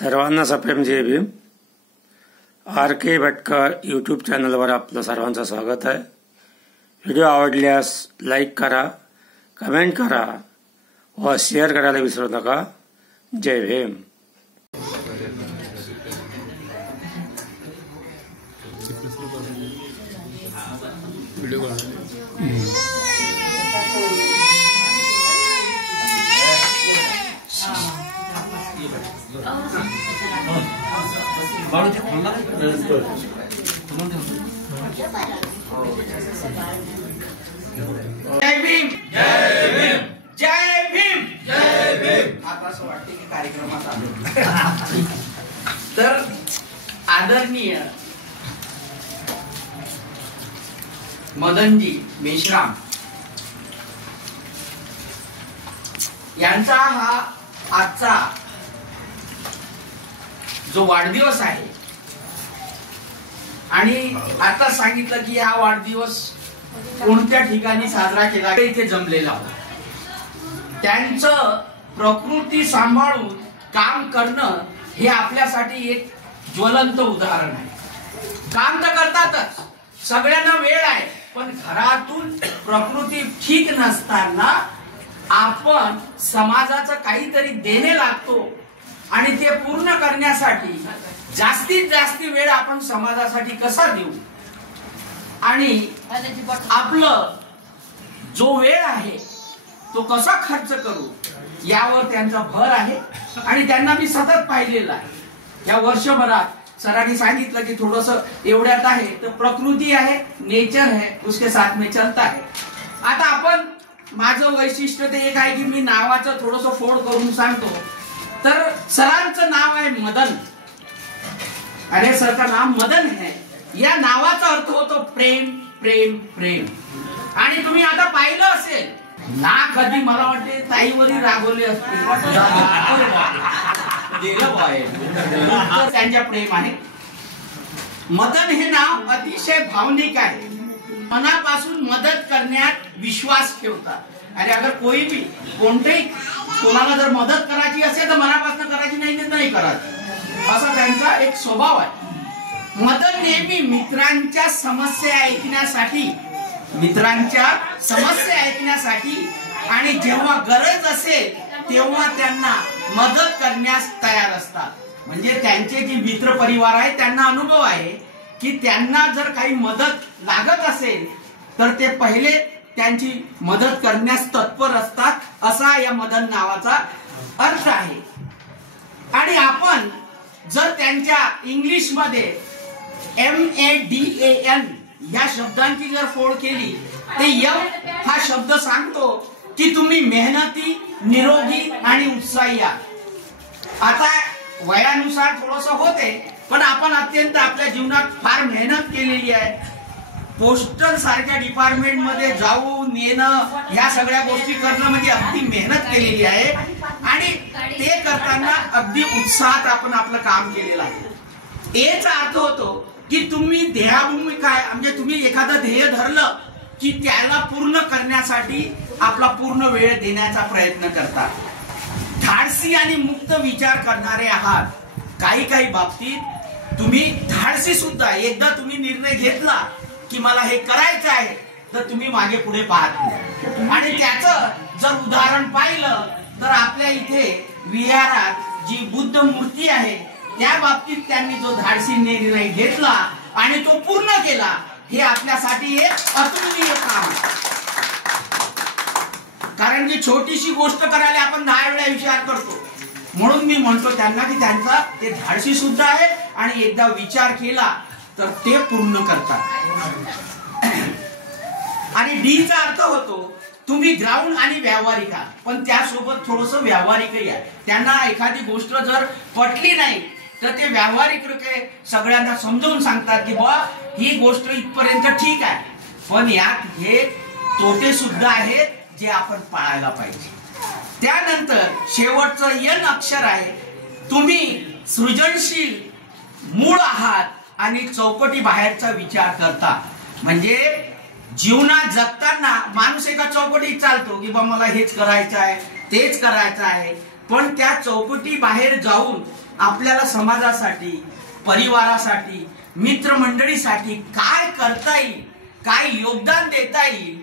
सर्वांना सप्रेम जय Bhim. RK Bhatkar YouTube चॅनलवर आपलं सर्वांचं स्वागत आहे. व्हिडिओ आवडल्यास लाईक करा, कमेंट करा व शेअर करायला विसरू नका. जय भीम. जय भीम जय भीम जय भीम जय भीम. आता असं वाटते की कार्यक्रमात आलो. तर आदरणीय मदनजी मेश्राम यांचा हा आजचा जो वाढदिवस आहे आणि आता सांगितलं की हा वाढदिवस कोणत्या ठिकाणी साजरा केला इथे जमलेला होता. त्यांचं प्रकृती सांभाळून काम करणं हे आपल्यासाठी एक ज्वलंत उदाहरण आहे. काम तर करतातच, सगळ्यांना वेळ आहे, पण घरातून प्रकृती ठीक नसताना आपण समाजाचं काहीतरी देणे लागतो आणि ते पूर्ण करण्यासाठी जास्तीत जास्त वेळ आपण समाजासाठी कसा देऊ आणि आपलं जो वेळ आहे तो कसा खर्च करू यावर त्यांचा भर आहे. आणि त्यांना मी सतत पाहिलेलं आहे. या वर्षभरात सरांनी सांगितलं की थोडस एवढ्यात आहे तर प्रकृती आहे, नेचर है, उसके साथ में चलता है. आता आपण माझं वैशिष्ट्य ते एक आहे की मी नावाचं थोडस फोड करून सांगतो. तर सरांचं नाव आहे मदन. अरे सर का नाम मदन है. या नावाचा अर्थ होतो प्रेम प्रेम प्रेम. आणि तुम्ही आता पाहिलं असेल ना, कधी मला वाटते ताईवरही रागवले असतील त्यांच्या प्रेम आहे. मदन हे नाव अतिशय भावनिक आहे. मनापासून मदत करण्यात विश्वास ठेवतात. अरे अगर कोई भी कोणतेही कोणाला जर मदत करायची असेल तर मनापासून करायची, नाही करत, असा त्यांचा एक स्वभाव आहे. मदन नेहमी मित्रांच्या समस्या ऐकण्यासाठी आणि जेव्हा गरज असेल तेव्हा त्यांना मदत करण्यास तयार असतात. म्हणजे त्यांचे जे मित्र परिवार आहे त्यांना अनुभव आहे की त्यांना जर काही मदत लागत असेल तर ते पहिले त्यांची मदत करण्यास तत्पर असतात. असा या मदन नावाचा अर्थ आहे. आणि आपण जर त्यांच्या इंग्लिश मध्ये MADAN या शब्दांची जर फोड केली तर M हा शब्द सांगतो की तुम्ही मेहनती, निरोगी आणि उत्साही आहात. आता वयानुसार थोडस होते, पण आपण अत्यंत आपल्या जीवनात फार मेहनत केलेली आहे. पोस्टल सारख्या डिपार्टमेंट मध्ये जाऊन येणं, ह्या सगळ्या गोष्टी करणं म्हणजे अगदी मेहनत केलेली आहे. आणि ते करताना अगदी उत्साहात आपण आपलं काम केलेलं आहे. याचा अर्थ होतो की तुम्ही ध्येयाभिमुख आहे. म्हणजे तुम्ही एखादं ध्येय धरलं की त्याला पूर्ण करण्यासाठी आपला पूर्ण वेळ देण्याचा प्रयत्न करता. धाडसी आणि मुक्त विचार करणारे आहात. काही बाबतीत तुम्ही धाडसी सुद्धा. एकदा तुम्ही निर्णय घेतला की मला हे करायचं आहे तर तुम्ही मागे पुढे पाहत नाही. आणि त्याचं जर उदाहरण पाहिलं तर आपल्या इथे विहारात जी बुद्ध मूर्ती आहे त्या बाबतीत त्यांनी जो धाडसी निर्णय घेतला आणि तो पूर्ण केला, हे आपल्यासाठी एक अतुलनीय काम आहे. कारण की छोटीशी गोष्ट करायला आपण 10 वेळा विचार करतो. म्हणून मी म्हणतो त्यांना की त्यांचा ते धाडसी सुद्धा आहे आणि एकदा विचार केला तर ते पूर्ण करतात. आणि डी चा अर्थ होतो तुम्ही ग्राउंड आणि व्यावहारिक आहात, पण त्यासोबत थोडस व्यावहारिकही आहे. त्यांना एखादी गोष्ट जर पटली नाही तर ते व्यावहारिक सगळ्यांना समजावून सांगतात की बा ही गोष्ट इथपर्यंत ठीक आहे, पण यात हे तोटे सुद्धा आहेत जे आपण पाळायला पाहिजे. त्यानंतर शेवटचं N अक्षर आहे. तुम्ही सृजनशील मूळ आहात आणि चौकटी बाहेरचा विचार करता. म्हणजे जीवनात जगताना माणूस एका चौकटीत चालतो की बा मला हेच करायचं आहे, तेच करायचं आहे, पण त्या चौकटी बाहेर जाऊन आपल्याला समाजासाठी, परिवारासाठी, मित्रमंडळीसाठी काय करता येईल, काय योगदान देता येईल,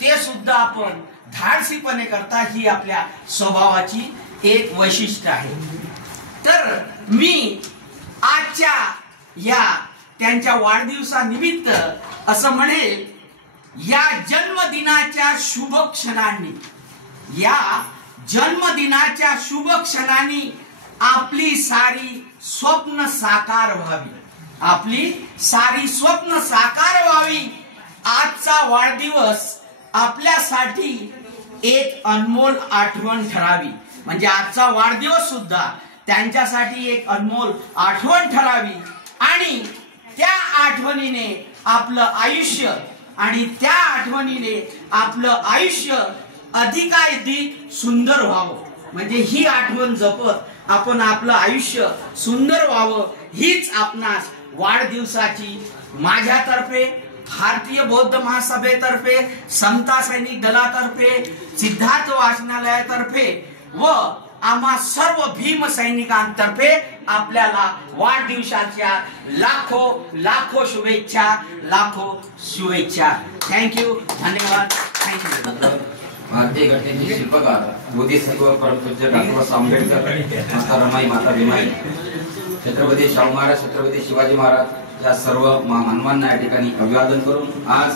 ते सुद्धा आपण धाडसीपणे करता ही आपल्या स्वभावाची एक वैशिष्ट्य आहे. तर मी आजच्या या त्यांच्या वाढदिवसानिमित्त असं म्हणेल, या जन्मदिनाच्या शुभ क्षणांनी, या जन्मदिनाच्या शुभ क्षणांनी आपली सारी स्वप्न साकार व्हावी, आपली सारी स्वप्न साकार व्हावी. आजचा वाढदिवस आपल्यासाठी एक अनमोल आठवण ठरावी. म्हणजे आजचा वाढदिवस सुद्धा त्यांच्यासाठी एक अनमोल आठवण ठरावी आणि त्या आठवणीने आपलं आयुष्य आणि त्या आठवणीने आपलं आयुष्य अधिकाधिक सुंदर व्हावं. म्हणजे ही आठवण जपत आपण आपलं आयुष्य सुंदर व्हावं, हीच आपणास वाढदिवसाची माझ्यातर्फे, भारतीय बौद्ध महासभेतर्फे, समता सैनिक दलातर्फे, सिद्धार्थ वाचनालयातर्फे व आम्हा सर्व भीम सैनिकांतर्फे आपल्याला वाढदिवसाच्या लाखो लाखो शुभेच्छा, लाखो शुभेच्छा. थँक्यू, धन्यवाद, थँक्यू. भारतीय घटनेचे शिल्पकार बोधिसत्व परमपूज्य डॉ. आंबेडकर, माता रमाई, माता भीमाई, छत्रपती शाहू महाराज, छत्रपती शिवाजी महाराज या सर्व मानवांना या ठिकाणी अभिवादन करून आज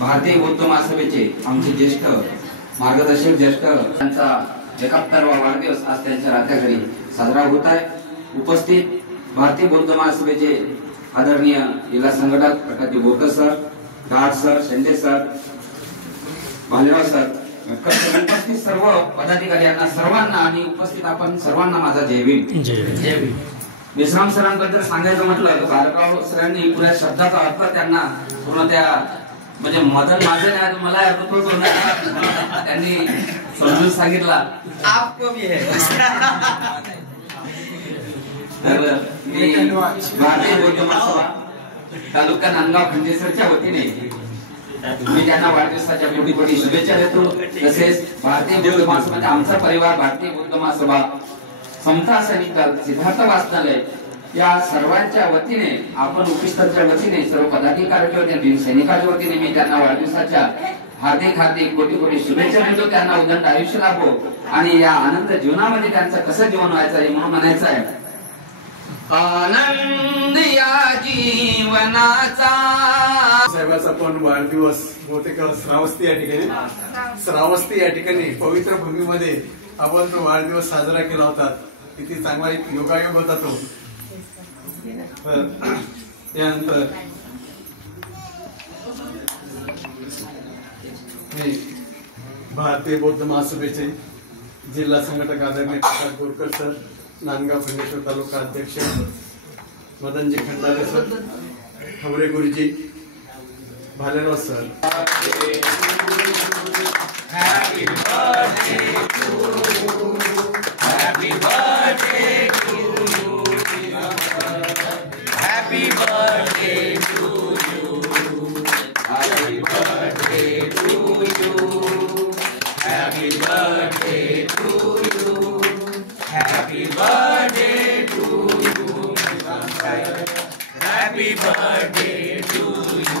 भारतीय बौद्ध महासभेचे आमचे ज्येष्ठ मार्गदर्शक, ज्येष्ठ त्यांचा 71वा वाढदिवस आज त्यांच्या राहत्या घरी साजरा होत आहे. उपस्थित भारतीय बौद्ध महासभेचे आदरणीय जिल्हा संघटक प्रकाशजी बोरकर सर, घाट सर, शेंडे सर, भालेराव सर, उपस्थित सर्व पदाधिकारी यांना सर्वांना आणि उपस्थित आपण सर्वांना माझा जय भीम. जय भीम. विश्राम सरांबद्दल सांगायचं म्हटलं तर बालकराव सरांनी पुऱ्या शब्दाचा अर्थ त्यांना पूर्ण त्या म्हणजे मदन माझे नाही मला त्यांनी समजून सांगितला. आपको भी है. मी भारतीय बौद्ध महासभा तालुका नांदगाव खंडेसरच्या वतीने मी त्यांना वाढदिवसाच्या कोटी कोटी शुभेच्छा देतो. तसेच भारतीय बौद्ध महासभा आमचा परिवार, भारतीय बौद्ध महासभा, समता सैनिक दल, सिद्धार्थ वाचनालय या सर्वांच्या वतीने, आपण उपस्थितांच्या वतीने, सर्व पदाधिकाऱ्यांच्या वतीने, सैनिकांच्या वतीने मी त्यांना वाढदिवसाच्या हार्दिक हार्दिक कोटी कोटी शुभेच्छा देतो. त्यांना उदंड आयुष्य लाभो आणि या आनंद जीवनामध्ये त्यांचं कसं जीवन व्हायचं आहे म्हणून म्हणायचं आहे, आनंद या जीवनाचा. साहेबाचा पण वाढदिवस बहुतेक श्रावस्ती या ठिकाणी, श्रावस्ती या ठिकाणी पवित्र भूमीमध्ये आपण तो वाढदिवस साजरा केला होता. किती चांगला एक योगायोग होता तो. तर त्यानंतर मी भारतीय बौद्ध महासभेचे जिल्हा संघटक आदरणीय प्रकाश बोरकर सर, नांदगाव खंडेश्वर तालुका अध्यक्ष मदनजी खंडारे सर, खवरे गुरुजी, Bhalerao sir, Happy birthday to you. Happy birthday to you. Happy birthday to you. Happy birthday to you. Happy birthday to you. Happy birthday to you. Happy birthday to you.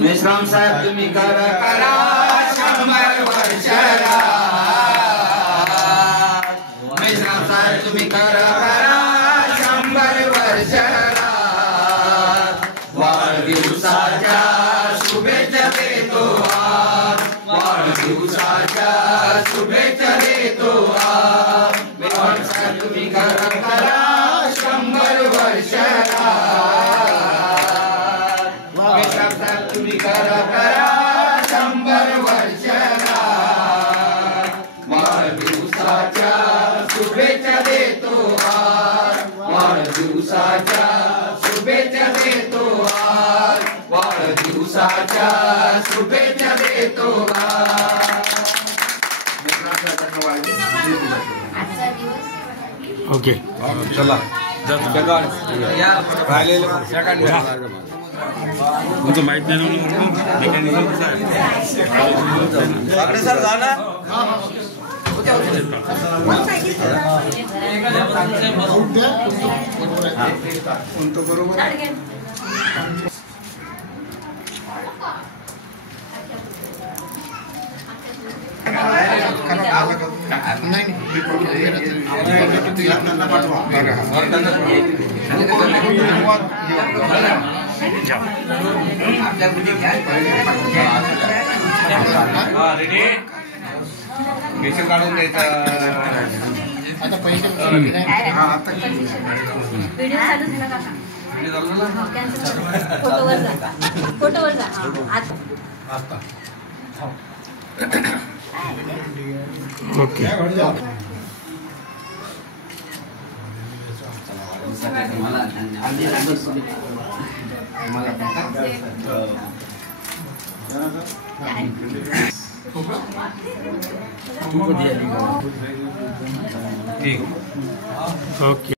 Meshram साहेब तुम्ही करा 100 वर्ष मेश्राम साहेब तुम्ही करा 100 वर्ष वाढदिवसाच्या शुभेच्छा देतो वाढदिवसाच्या शुभेच्छा देतो मेश्राम साहेब तुम्ही करा 100 वर्ष मेश्राम साहेब तुम्ही करा 100 वर्ष वाढदिवसाच्या शुभेच्छा देतो वाढदिवसाच्या शुभेच्छा देतो वाढदिवसाच्या शुभेच्छा देतो ओके चला तुमचं माहित नाही सर झाला बरोबर काढून द्यायचा आता पैसे फोटोवर जा ओके ठीक ओके